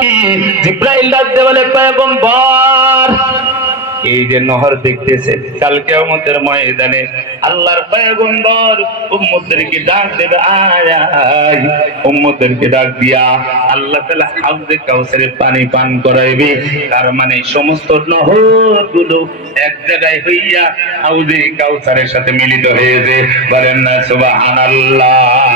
কি জিব্রাইল ডাকতে বলে, পয়গম্বর, এই যে নহর দেখতেছে, কালকে আমাদের ময়দানে আল্লাহর পয়গম্বর উম্মতদেরকে ডাক দেবে, আয় উম্মতদেরকে ডাক দিয়া আল্লাহ তাআলা হাউজে কাউসারে পানি পান করাইবে। তার মানে সমস্ত নহরগুলো এক জায়গায় হইয়া হাউজে কাউসারের সাথে মিলিত হয়েছে বলেন না, সুবহানাল্লাহ।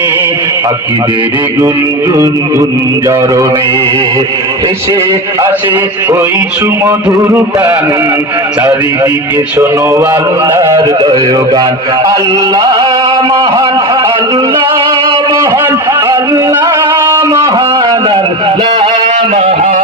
পাখিদের গুনগুন গুঞ্জরণে এসে আসে ওই সুমধুর গান চারিদিকে শোনো আল্লাহর গান আল্লাহ মহান আল্লাহ মহান আল্লাহ মহান আল্লাহ মহান।